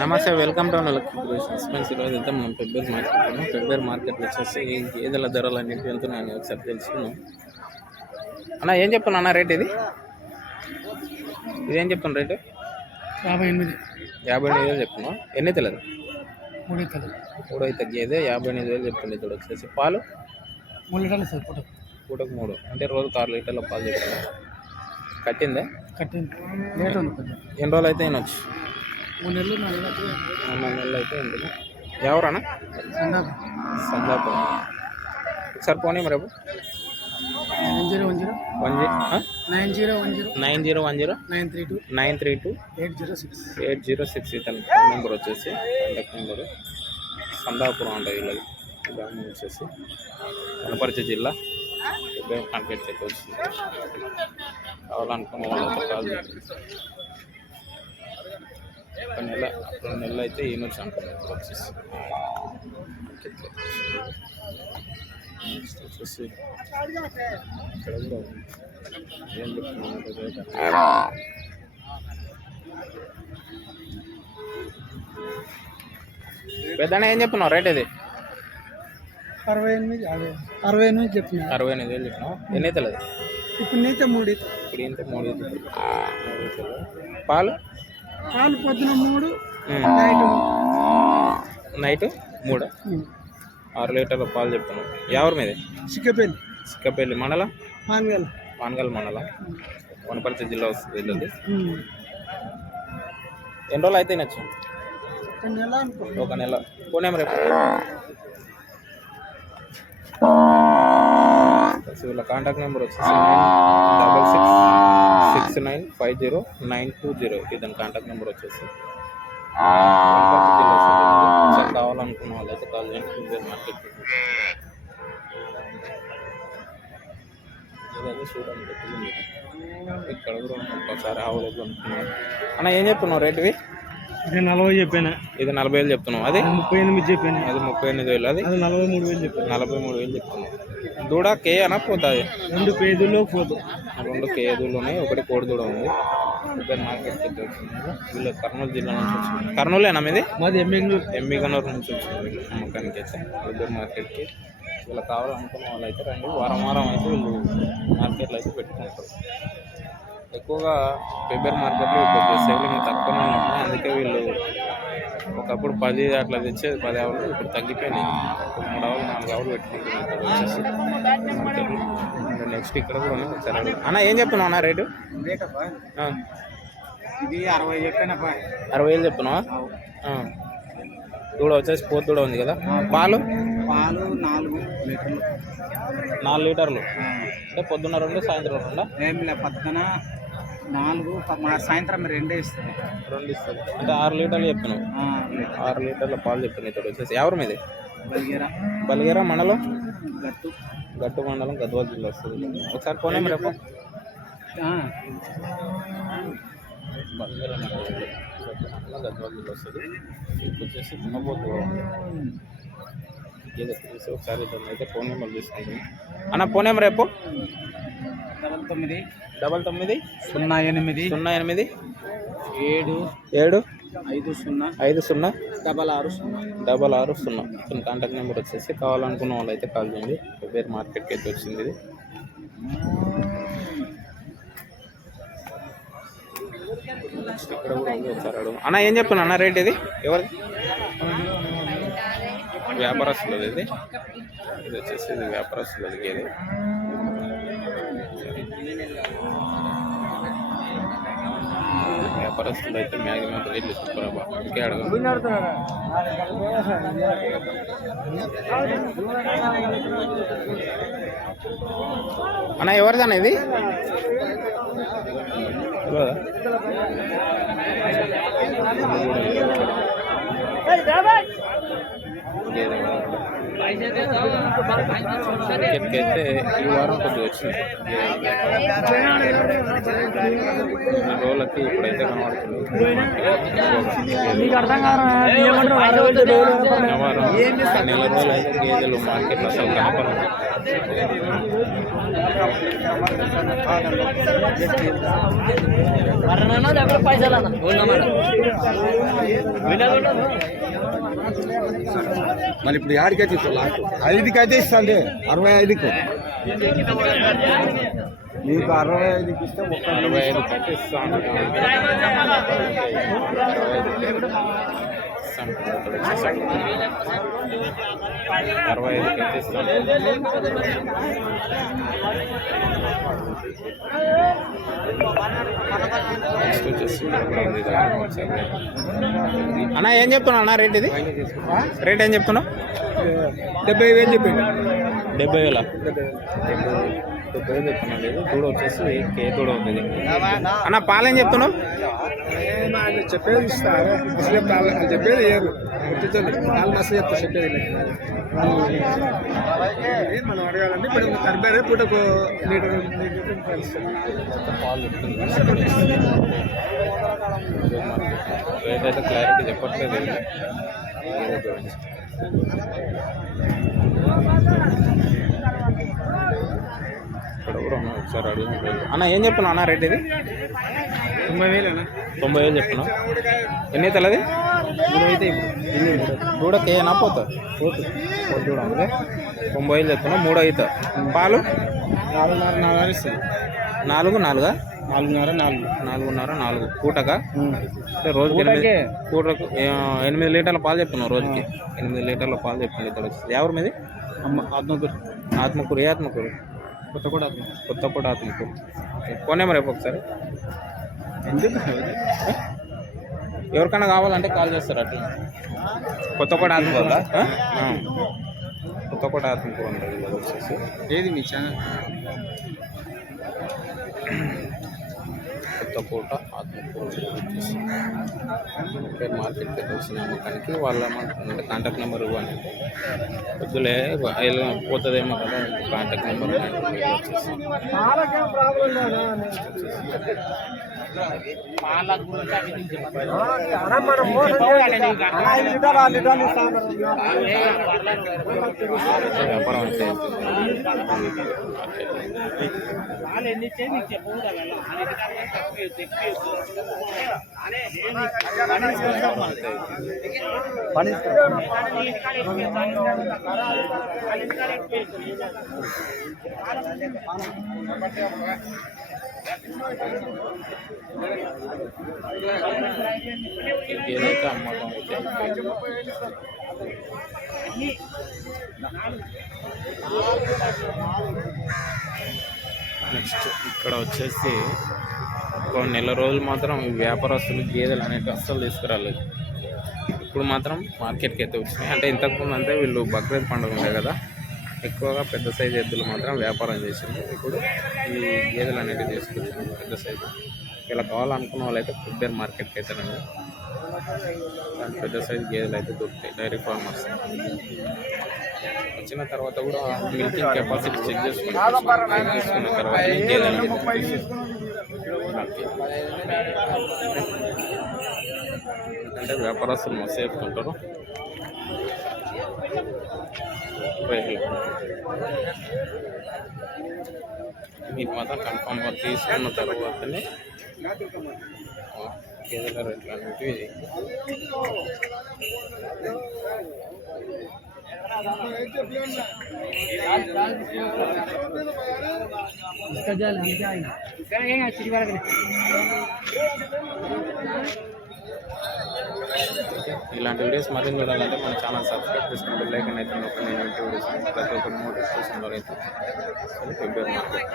నమస్తే welcome to suspense ఈరోజు అయితే మనం పెబ్బేర్ మార్కెట్ పెబ్బేర్ మార్కెట్లో వచ్చేసి ఈ గేదెల ధరలు అన్నింటి వెళ్తున్నాయని ఒకసారి తెలుసుకున్నాం అన్న ఏం చెప్తున్నా అన్న రేట్ ఇది? ఇదేం చెప్తున్నా రేటు? యాభై ఎనిమిది. యాభై ఎనిమిది వేలు చెప్తున్నాం ఎన్ని తెలియదు మూడు ఇతలు మూడు అయితే గేదె యాభై ఎనిమిది వేలు చెప్తుంది ఇక్కడ వచ్చేసి. పాలు? మూడు లీటర్లు సార్ పూట పూటకు మూడు. అంటే రోజుకు ఆరు లీటర్ల పాలు చెప్తున్నా కట్టిందే? కట్టింది. ఎన్ని రోజులు అయితే వినొచ్చు మూడు నెలలు నాలుగు నెలలు. అయితే ఎవరన్నా? సందాపు ఒకసారి పోనీ మరి nine zero one zero. One G nine zero one zero. Nine zero one zero. Nine three two. Nine three two. Eight zero six. Eight zero six ఇతని ఫోన్ నెంబర్ వచ్చేసి కాంటాక్ట్ నెంబరు. సందాపురం అంట వీళ్ళది. గ్రామం వచ్చేసి వనపర్తి జిల్లా కాంటాక్ట్ అయితే వచ్చింది కావాలనుకున్న కాల్ చేయండి. ఒక నెల రెండు నెలలు అయితే ఈమెయిల్స్ అంటున్నారు వచ్చేసి వచ్చేసి ఇక్కడ కూడా ఉంది. ఏం చెప్తున్నాను పెద్దనే ఏం చెప్తున్నావు? రేట్ ఇది అరవై ఎనిమిది అదే అరవై ఎనిమిది చెప్తున్నా అరవై ఎనిమిది వేలు చెప్పినావు. ఎన్ని అవుతుంది ఇప్పుడు నైతే మూడు. ఇప్పుడు ఇంత మూడు పాలు? పాలు పొద్దున మూడు. నైట్ నైట్ మూడు? ఆరు లీటర్ల పాలు చెప్తున్నావు ఎవరి మీద? చిక్కపల్లి సిక్కపల్లి మండలం? మాన్గల్ మానగల్ మండలం. వనపర్తి జిల్లా వస్తుంది వీళ్ళది. ఎన్ని రోజులు అయితే నచ్చు? ఒక నెల పోనీ రేపు వీళ్ళ కాంటాక్ట్ నెంబర్ వచ్చేసి double six. Six nine five zero nine two zero ఇదని కాంటాక్ట్ నెంబర్ వచ్చేసి. కావాలనుకున్న వాళ్ళైతే కాల్ చేయండి మార్కెట్ చూడండి. ఇక్కడ కూడా ఒకసారి ఆవులు అన్న ఏం చెప్తున్నావు రేటువి? ఇది నలభై చెప్పాను. ఇది నలభై వేలు చెప్తున్నావు. అది? ముప్పై ఎనిమిది చెప్పాను. అది ముప్పై ఎనిమిది వేలు. అది? నలభై మూడు వేలు చెప్పాను. నలభై మూడు వేలు చెప్తున్నావు. దూడ కే అన పోతుంది రెండు పేజీల్లో పోదు. రెండు ఉన్నాయి ఒకటి కోడి దూడ ఉంది. ఇద్దరు మార్కెట్ వీళ్ళు కర్నూలు జిల్లా నుంచి వచ్చింది కర్నూలేనా మీది? మాది ఎమ్మెల్యే ఎమ్మిగనూరు నుంచి వచ్చింది అమ్మకానికి అయితే. ఇద్దరు మార్కెట్కి. వీళ్ళు కావాలనుకున్న వాళ్ళు అయితే రండి. వారం వారం అయితే వీళ్ళు మార్కెట్లో అయితే పెట్టుకుంటారు. ఎక్కువగా ఫిబ్రవరి మార్కెట్లో ఇప్పుడు సేలింగ్ తక్కువనే ఉన్నాయి. అందుకే వీళ్ళు ఒకప్పుడు పది అట్లా తెచ్చేది పది ఆవులు ఇప్పుడు తగ్గిపోయినాయి. ఒక మూడు ఆవులు నాలుగు ఆవులు పెట్టుకుంటున్నాయి నెక్స్ట్ ఇక్కడ కూడా అడుగు. అన్న ఏం చెప్తున్నావు అన్న రేటు? ఇది అరవై చెప్పాను అరవై వేలు చెప్తున్నావా. దూడ వచ్చేసి పోతు దూడ ఉంది కదా. పాలు? పాలు నాలుగు లీటర్లు. నాలుగు లీటర్లు. అంటే పొద్దున్న రెండు సాయంత్రం రెండా? ఏం లే పక్కన నాలుగు మా సాయంత్రం రెండే ఇస్తుంది రెండు ఇస్తుంది. అంటే ఆరు లీటర్లు చెప్తున్నావు ఆరు లీటర్ల పాలు చెప్తున్నాయి ఇక్కడ వచ్చేసి. ఎవరి మీద? బలిగేర. బలిగేరా మండలం? గట్టు. గట్టు మండలం గద్వాల జిల్లా వస్తుంది. ఒకసారి పోనీ రేపు గద్వాల జిల్లా వస్తుంది. ఇది వచ్చేసి దున్నపోతు ఏదో ఒకసారి అయితే ఫోన్ నెంబర్ తీసుకుంటాను అన్న ఫోన్ నెంబర్ రేపు డబల్ తొమ్మిది. డబల్ తొమ్మిది. సున్నా ఎనిమిది. సున్నా ఎనిమిది. ఏడు. ఏడు. ఐదు సున్నా. ఐదు సున్నా. డబల్ ఆరు సున్నా. డబల్ ఆరు సున్నా. దీని కాంటాక్ట్ నెంబర్ వచ్చేసి కావాలనుకున్న వాళ్ళు అయితే కాల్ చేయండి. వేరే మార్కెట్కి అయితే వచ్చింది ఇది. Next ఇక్కడ కూడా ఉంది ఒకసారి అడుగు. అన్న ఏం చెప్తున్నా? అన్న రేట్ ఇది? ఎవరిది? వ్యాపారస్తులది ఇది. ఇది వచ్చేసి ఇది వ్యాపారస్తులది ఇది వ్యాపారస్తులు అయితే మ్యాక్సిమం రేట్లు చెప్తారా ఇంకే అన్న ఎవరిదన్న ఇది? లేదు. మార్కెట్కి అయితే ఈ వారం కొద్దిగా వచ్చింది. రోజులకి ఇప్పుడైతే కనబడుతుంది. నెల రోజులు అయితే గేదెలు మార్కెట్లో అసలు కనపడదు మరి ఇప్పుడు యాడికైతే ఇస్తా ఐదుకి అయితే ఇస్తాండి అరవై ఐదుకి. మీకు అరవై ఐదుకి ఇస్తే ఒక్క అరవై ఐదు కట్టి ఇస్తాను అరవై ఇస్తాను నెక్స్ట్ వచ్చేసి ఒకసారి. అన్న ఏం చెప్తున్నావు అన్న రేట్ ఇది రేట్ ఏం చెప్తున్నావు? డెబ్బై వేలు చెప్పండి. డెబ్బై వేల? డెబ్బై వేలు. చెప్తున్నాను లేదు. దూడ వచ్చేసి కే దూడ అవుతుంది అన్న పాలేం చెప్తున్నావు? చెప్పేది ఇస్తా. మస్తు చెప్తా చెప్పేది ఏరు వాళ్ళు మస్తు చెప్తా చెప్పేది మనం అడగాలంటే ఇప్పుడు కరిపేరే పూటకు లీటర్ లీటర్ రేట్ అయితే క్లారిటీ చెప్పట్లేదు. ఏదో గురించి. ఇక్కడ కూడా ఉన్నాం ఒకసారి అడుగు అన్న ఏం చెప్తున్నావు అన్న రేట్ ఇది? తొంభై వేలు అన్న. తొంభై వేలు చెప్తున్నావు ఎన్ని అవుతుంది అది? ఏనా పోతా పోతు పోతు దూడ ఉంది తొంభై వేలు చెప్తున్నావు మూడు అవుతా. పాలు? నాలుగున్నర నాలుగు ఇస్తాను. నాలుగు నాలుగా? నాలుగున్నర నాలుగు. నాలుగున్నర నాలుగు. పూటగా అంటే రోజుకి ఎనిమిది పూటకే? ఎనిమిది లీటర్ల పాలు చెప్తున్నావు రోజుకి. ఎనిమిది లీటర్ల పాలు ఇక్కడ వచ్చి. ఎవరి మీది? అమ్మ ఆత్మకూరు. ఆత్మకూరు. ఏ ఆత్మకూరు? కొత్త కూడా ఆత్మ కొత్తపూట ఆత్మకూరు ఓకే. ఫోన్ నెంబర్ రేపు ఒకసారి. ఎందుకు? ఎవరికైనా కావాలంటే కాల్ చేస్తారు అట్లా కొత్తపూట ఆత్మకూరు కొత్తపూట ఆత్మకూరు ఉంటుంది వచ్చేసి. ఏది మీ ఛానల్? కొత్తకోట ఆత్మకూర వచ్చేసి పేరు మార్కెట్కి వచ్చిన అమ్మకానికి వాళ్ళ కాంటాక్ట్ నెంబర్ ఇవ్వండి. వద్దులే ఇలా పోతుందేమో కదా కాంటాక్ట్ నెంబర్ వచ్చేసి వ్యాపారం అయితే ఏదైతే అమ్మకం అయితే నెక్స్ట్ ఇక్కడ వచ్చేసి ఒక నెల రోజులు మాత్రం ఈ వ్యాపారస్తులు గేదెలు అనేవి అస్సలు తీసుకురాలేదు. ఇప్పుడు మాత్రం మార్కెట్కి అయితే వచ్చినాయి. అంటే ఇంతకుముందు అంటే వీళ్ళు బక్రీద్ పండుగ ఉండే కదా ఎక్కువగా పెద్ద సైజు ఎద్దులు మాత్రం వ్యాపారం చేసింది ఇప్పుడు ఈ గేదెలు అనేవి తీసుకొచ్చింది పెద్ద సైజు. ఇలా కావాలనుకున్న వాళ్ళు అయితే ఫుడ్వేర్ మార్కెట్కి అయితే రండి. పెద్ద సైజు గేదెలు అయితే దొరుకుతాయి డైరీ ఫార్మర్స్. వచ్చిన తర్వాత కూడా మిల్కింగ్ కెపాసిటీ చెక్ చేసుకుని తర్వాత గేదెలు ఎందుకంటే వ్యాపారస్తులు మస్తు చెప్తుంటారు మీరు మీకు మాత్రం కన్ఫామ్గా తీసుకున్న తర్వాతనే ఆ, గేదెల రేట్లు అనేవి ఇలాంటి వీడియోస్ మరిన్ని చూడాలంటే మన ఛానల్ సబ్స్క్రైబ్ చేసుకుని బెల్ ఐకన్ అయితే నొక్కండి. నేను వీడియోస్ ప్రతి ఒక్కరి నోటిఫికేషన్ ద్వారా అయితే ఫిబ్రవరి మార్కెట్